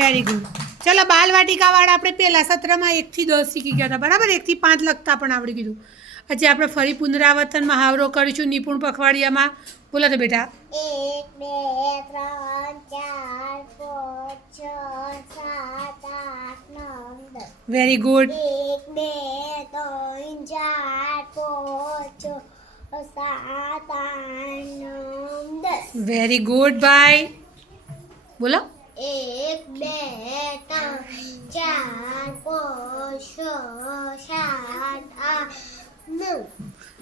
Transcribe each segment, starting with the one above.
Very good. ચલો બાલવાટિકાવાળા આપણે પહેલા સત્રમાં 1 થી 10 શીખી ગયા હતા, બરાબર. 1 થી 5 લખતા પણ આવડી ગયું. આજે આપણે ફરી પુનરાવર્તન મહાવરો કરીશું નિપુણ પખવાડિયામાં. બોલો તો બેટા. 1 2 3 4 5 6 7 8 9 10. Very good. 1 2 3 4 5 6 7 8 9 10. વેરી ગુડ ભાઈ. બોલો. 1 2 3 4 5 6 7 8 9.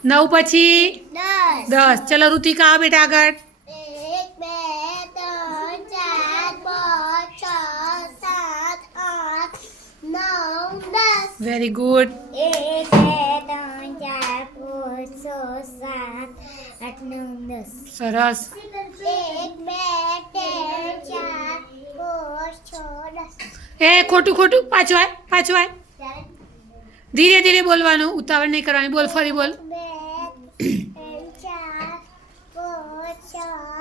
9 પછી 10. 10. ચલો ઋતિકા આવો બેટા આગળ. 1 2 3 4 5 6 7 8 9 10. Very good. 1 2 3 4 5 6 7 8 9 10. સરસ. 1 2 3 4 5 6 10. એ ખોટું પાછું આય. ધીરે ધીરે બોલવાનું, ઉતાવળ નહીં કરવાની. બોલ, ફરી બોલ. 2 3 4 5 6 7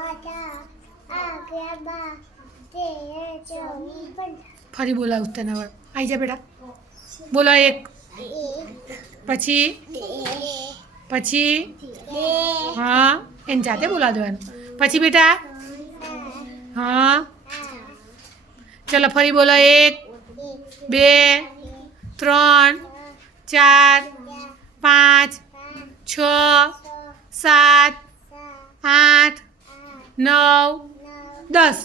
8 ફરી બોલા ઉતાવળ. આવી જા બેટા. બોલો. 1 પછી હા એને જાતે બોલા દેવાનું. પછી બેટા હા. ચલો ફરી બોલો. 1 2 3 4 5 6 7 8 9 10.